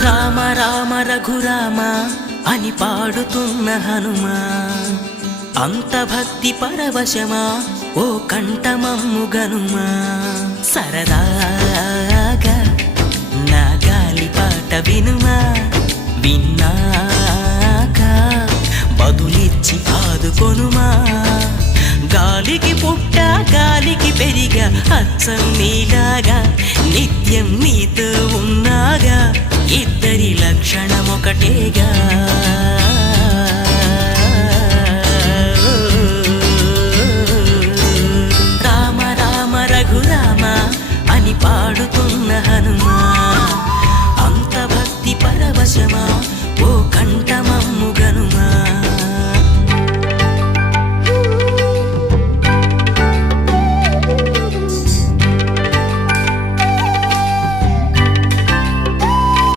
రామ రామ రఘురామ అని పాడుతున్న హనుమా, అంత భక్తి పరవశమా ఓ కంఠమమ్ము గనుమా. సరదాగా నా గాలి పాట వినుమా, విన్నాక బదులిచ్చి ఆదుకొనుమా. గాలికి పుట్ట గాలికి పెరిగా అచ్చం నీలాగా, నిత్యం నీతో ఉన్నాగా, ఇద్దరి లక్షణం ఒకటేగా. రామ రామ రఘురామ అని పాడుతున్న హనుమా, అంత భక్తి పరవశమా